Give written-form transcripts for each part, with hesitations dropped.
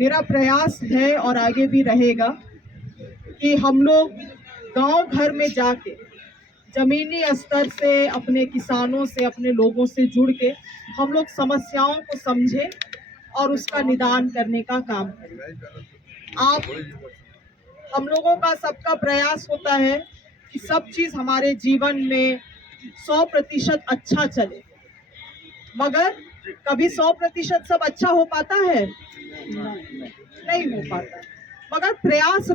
मेरा प्रयास है और आगे भी रहेगा कि हम लोग गांव घर में जाके जमीनी स्तर से अपने किसानों से, अपने लोगों से जुड़ के हम लोग समस्याओं को समझें और उसका निदान करने का काम करें। हम लोगों का सबका प्रयास होता है कि सब चीज हमारे जीवन में 100% अच्छा चले, मगर कभी 100% सब अच्छा हो पाता है? नहीं हो पाता, मगर प्रयास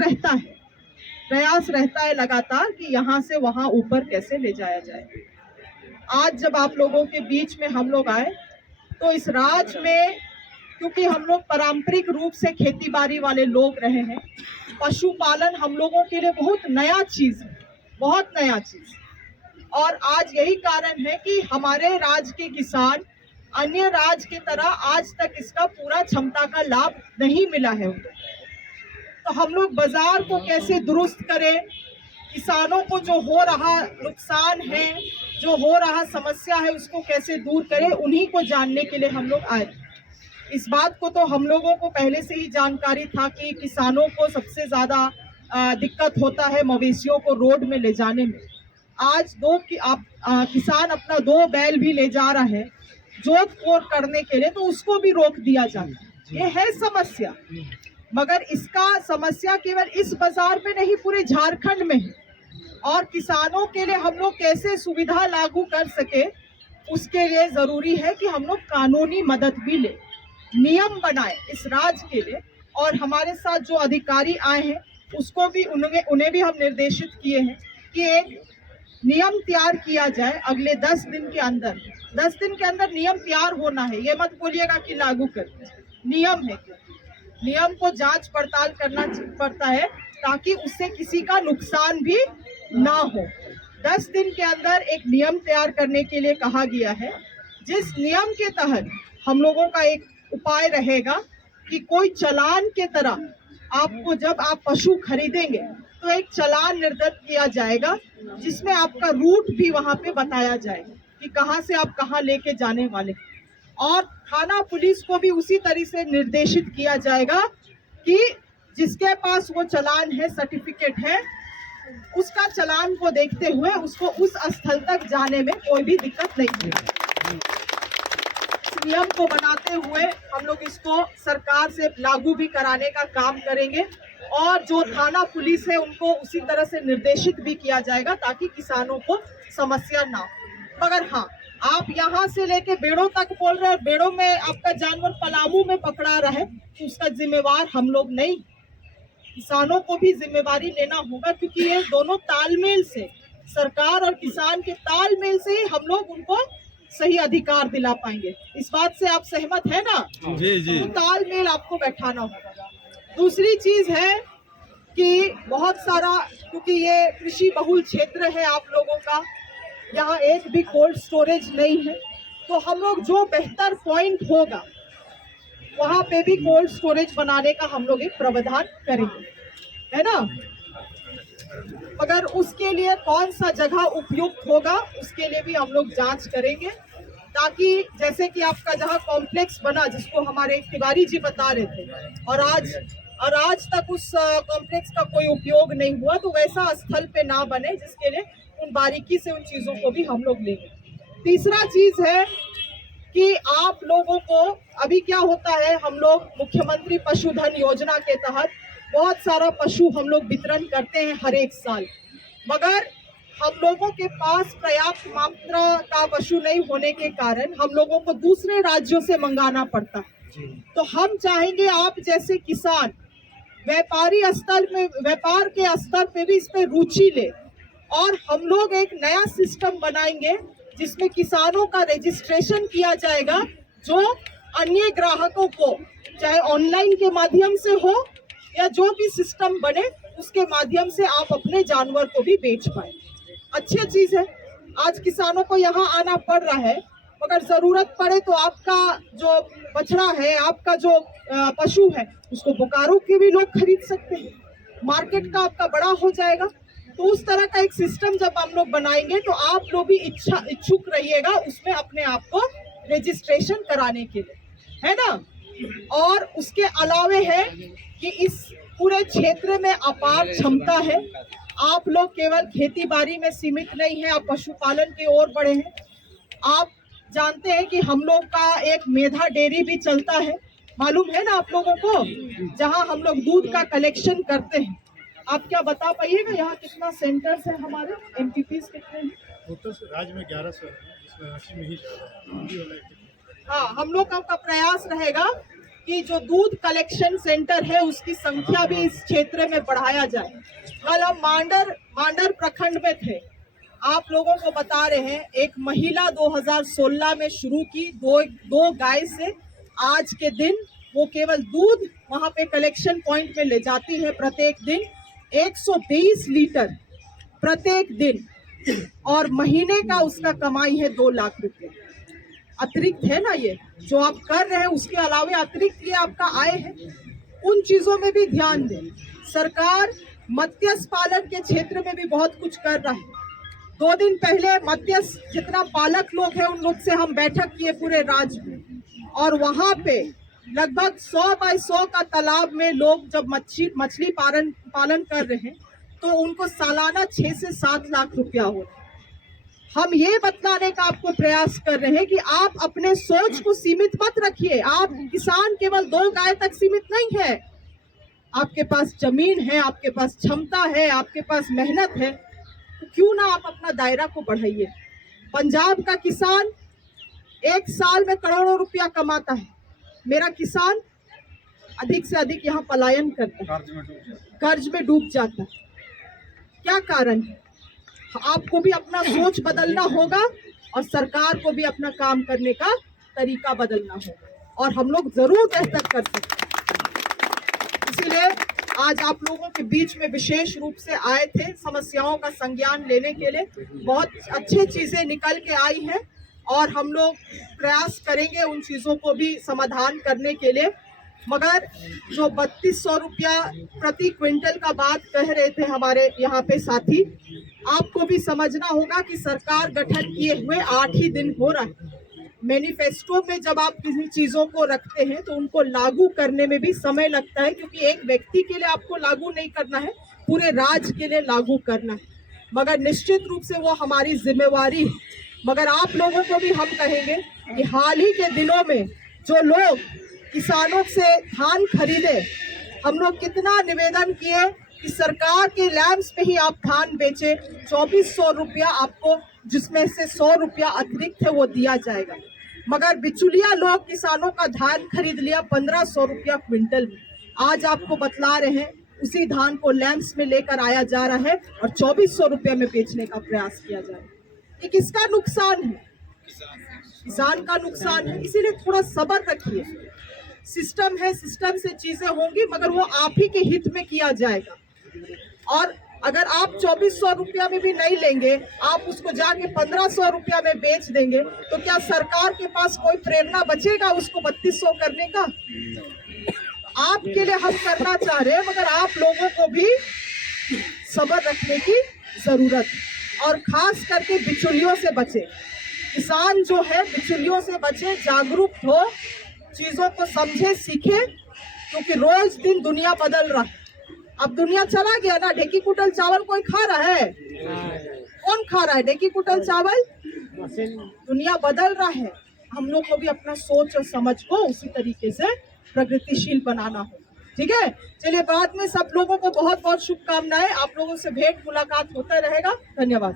रहता है लगातार कि यहाँ से वहाँ ऊपर कैसे ले जाया जाए। आज जब आप लोगों के बीच में हम लोग आए तो इस राज्य में, क्योंकि हम लोग पारंपरिक रूप से खेती बाड़ी वाले लोग रहे हैं, पशुपालन हम लोगों के लिए बहुत नया चीज है, बहुत नया चीज। और आज यही कारण है कि हमारे राज्य के किसान अन्य राज्य की तरह आज तक इसका पूरा क्षमता का लाभ नहीं मिला है उनको। तो हम लोग बाजार को कैसे दुरुस्त करें, किसानों को जो हो रहा नुकसान है, जो हो रहा समस्या है, उसको कैसे दूर करें, उन्हीं को जानने के लिए हम लोग आए। इस बात को तो हम लोगों को पहले से ही जानकारी था कि किसानों को सबसे ज्यादा दिक्कत होता है मवेशियों को रोड में ले जाने में। आज किसान अपना 2 बैल भी ले जा रहा है जोत कोड़ करने के लिए, तो उसको भी रोक दिया जाता है। ये है समस्या, मगर इसका समस्या केवल इस बाजार में नहीं, पूरे झारखंड में है। और किसानों के लिए हम लोग कैसे सुविधा लागू कर सके, उसके लिए जरूरी है कि हम लोग कानूनी मदद भी ले, नियम बनाए इस राज्य के लिए। और हमारे साथ जो अधिकारी आए हैं उसको भी उन्हें भी हम निर्देशित किए हैं कि एक नियम तैयार किया जाए अगले 10 दिन के अंदर। 10 दिन के अंदर नियम तैयार होना है, ये मत बोलिएगा कि लागू कर, नियम है, नियम को जांच पड़ताल करना पड़ता है ताकि उससे किसी का नुकसान भी ना हो। 10 दिन के अंदर एक नियम तैयार करने के लिए कहा गया है, जिस नियम के तहत हम लोगों का एक उपाय रहेगा कि कोई चालान के तरह आपको, जब आप पशु खरीदेंगे तो एक चालान निर्गत किया जाएगा जिसमें आपका रूट भी वहां पे बताया जाएगा कि कहां से आप कहां लेके जाने वाले। और थाना पुलिस को भी उसी तरह से निर्देशित किया जाएगा कि जिसके पास वो चालान है, सर्टिफिकेट है, उसका चालान को देखते हुए उसको उस स्थल तक जाने में कोई भी दिक्कत नहीं होगी। नियम को बनाते हुए हम लोग इसको सरकार से लागू भी कराने का काम करेंगे और जो थाना पुलिस है उनको उसी तरह से निर्देशित भी किया जाएगा ताकि किसानों को समस्या ना हो। मगर हाँ, आप यहाँ से लेके बेड़ों तक बोल रहे हैं, बेड़ों में आपका जानवर पलामू में पकड़ा रहा है तो उसका जिम्मेवार हम लोग नहीं, किसानों को भी जिम्मेवारी लेना होगा, क्योंकि ये दोनों तालमेल से, सरकार और किसान के तालमेल से ही हम लोग उनको सही अधिकार दिला पाएंगे। इस बात से आप सहमत है ना? जी जी। तो तालमेल आपको बैठाना होगा। दूसरी चीज है कि बहुत सारा, क्योंकि ये कृषि बहुल क्षेत्र है आप लोगों का, यहाँ एक भी कोल्ड स्टोरेज नहीं है, तो हम लोग जो बेहतर पॉइंट होगा वहाँ पे भी कोल्ड स्टोरेज बनाने का हम लोग एक प्रावधान करेंगे, है ना? मगर उसके लिए कौन सा जगह उपयुक्त होगा उसके लिए भी हम लोग जांच करेंगे, ताकि जैसे कि आपका जहाँ कॉम्प्लेक्स बना, जिसको हमारे तिवारी जी बता रहे थे, और आज तक उस कॉम्प्लेक्स का कोई उपयोग नहीं हुआ, तो वैसा स्थल पे ना बने, जिसके लिए उन बारीकी से उन चीजों को भी हम लोग लेंगे। तीसरा चीज है कि आप लोगों को अभी क्या होता है, हम लोग मुख्यमंत्री पशुधन योजना के तहत बहुत सारा पशु हम लोग वितरण करते हैं हर एक साल, मगर हम लोगों के पास पर्याप्त मात्रा का पशु नहीं होने के कारण हम लोगों को दूसरे राज्यों से मंगाना पड़ता है। तो हम चाहेंगे आप जैसे किसान व्यापारी स्तर में, व्यापार के स्तर पे भी इस पे रुचि ले, और हम लोग एक नया सिस्टम बनाएंगे जिसमें किसानों का रजिस्ट्रेशन किया जाएगा, जो अन्य ग्राहकों को चाहे ऑनलाइन के माध्यम से हो या जो भी सिस्टम बने उसके माध्यम से आप अपने जानवर को भी बेच पाए। अच्छी चीज है, आज किसानों को यहाँ आना पड़ रहा है, मगर जरूरत पड़े तो आपका जो बछड़ा है, आपका जो पशु है, उसको बोकारो के भी लोग खरीद सकते हैं, मार्केट का आपका बड़ा हो जाएगा। तो उस तरह का एक सिस्टम जब हम लोग बनाएंगे तो आप लोग भी इच्छुक रहिएगा उसमें अपने आप को रजिस्ट्रेशन कराने के लिए, है ना? और उसके अलावे है कि इस पूरे क्षेत्र में अपार क्षमता है। आप लोग केवल खेती बाड़ी में सीमित नहीं है, आप पशुपालन की ओर बढ़े हैं। आप जानते हैं कि हम लोग का एक मेधा डेयरी भी चलता है, मालूम है ना आप लोगों को, जहां हम लोग दूध का कलेक्शन करते हैं। आप क्या बता पाइएगा यहाँ कितना सेंटर्स है हमारे, एमटीपीज कितने हैं? राज्य में 1100 है, जिसमें रांची में ही ज्यादा है। हाँ, हम लोग का प्रयास रहेगा कि जो दूध कलेक्शन सेंटर है उसकी संख्या भी इस क्षेत्र में बढ़ाया जाए। कल हम मांडर प्रखंड में थे, आप लोगों को बता रहे हैं, एक महिला 2016 में शुरू की दो गाय से आज के दिन वो केवल दूध वहां पे कलेक्शन पॉइंट में ले जाती है प्रत्येक दिन 120 लीटर प्रत्येक दिन, और महीने का उसका कमाई है 2 लाख रुपए। अतिरिक्त है ना, ये जो आप कर रहे हैं उसके अलावे अतिरिक्त ये आपका आय है। उन चीजों में भी ध्यान दें। सरकार मत्स्य पालन के क्षेत्र में भी बहुत कुछ कर रहा है। 2 दिन पहले मत्स्य जितना पालक लोग हैं उन लोग से हम बैठक किए पूरे राज्य में, और वहां पे लगभग 100 बाय 100 का तालाब में लोग जब मछली पालन कर रहे हैं तो उनको सालाना 6 से 7 लाख रुपया हो रहा है। हम ये बतलाने का आपको प्रयास कर रहे हैं कि आप अपने सोच को सीमित मत रखिए। आप किसान केवल 2 गाय तक सीमित नहीं है, आपके पास जमीन है, आपके पास क्षमता है, आपके पास मेहनत है, तो क्यों ना आप अपना दायरा को बढ़ाइए। पंजाब का किसान 1 साल में करोड़ों रुपया कमाता है, मेरा किसान अधिक से अधिक यहाँ पलायन करता है, कर्ज में डूब जाता है। क्या कारण है? आपको भी अपना सोच बदलना होगा और सरकार को भी अपना काम करने का तरीका बदलना होगा, और हम लोग जरूर बेहतर कर सकते हैं। इसलिए आज आप लोगों के बीच में विशेष रूप से आए थे समस्याओं का संज्ञान लेने के लिए। बहुत अच्छी चीजें निकल के आई हैं और हम लोग प्रयास करेंगे उन चीजों को भी समाधान करने के लिए। मगर जो 3200 रुपया प्रति क्विंटल का बात कह रहे थे हमारे यहाँ पे साथी, आपको भी समझना होगा कि सरकार गठन किए हुए 8 ही दिन हो रहा है। मैनिफेस्टो में जब आप किसी चीजों को रखते हैं तो उनको लागू करने में भी समय लगता है, क्योंकि एक व्यक्ति के लिए आपको लागू नहीं करना है, पूरे राज्य के लिए लागू करना है। मगर निश्चित रूप से वो हमारी जिम्मेवारी है। मगर आप लोगों को भी हम कहेंगे कि हाल ही के दिनों में जो लोग किसानों से धान खरीदे, हम लोग कितना निवेदन किए कि सरकार के लैंड्स पे ही आप धान बेचे। 2400 रुपया आपको, जिसमें से 100 रुपया अतिरिक्त है, वो दिया जाएगा। मगर बिचौलिया लोग किसानों का धान खरीद लिया 1500 रुपया क्विंटल में। आज आपको बतला रहे हैं उसी धान को लैंड्स में लेकर आया जा रहा है और 2400 रुपया में बेचने का प्रयास किया जा रहा है। ये किसका नुकसान है? किसान का नुकसान है। इसीलिए थोड़ा सब्र रखिए। सिस्टम है, सिस्टम से चीजें होंगी, मगर वो आप ही के हित में किया जाएगा। और अगर आप 2400 रुपया में भी नहीं लेंगे, आप उसको जाके 1500 रुपया में बेच देंगे, तो क्या सरकार के पास कोई प्रेरणा बचेगा उसको 3200 करने का? आपके लिए हम करना चाह रहे हैं, मगर आप लोगों को भी सब्र रखने की जरूरत है। और खास करके बिचौलियों से बचे। किसान जो है बिचौलियों से बचे, जागरूक हो, चीजों को समझे, सीखे, क्योंकि रोज दिन दुनिया बदल रहा है। अब दुनिया चला गया ना, ढेकी कुटल चावल कोई खा रहा है? कौन खा रहा है ढेकी कुटल चावल? दुनिया बदल रहा है। हम लोग को भी अपना सोच और समझ को उसी तरीके से प्रगतिशील बनाना हो। ठीक है, चलिए, बाद में सब लोगों को बहुत बहुत शुभकामनाएं। आप लोगों से भेंट मुलाकात होता रहेगा। धन्यवाद।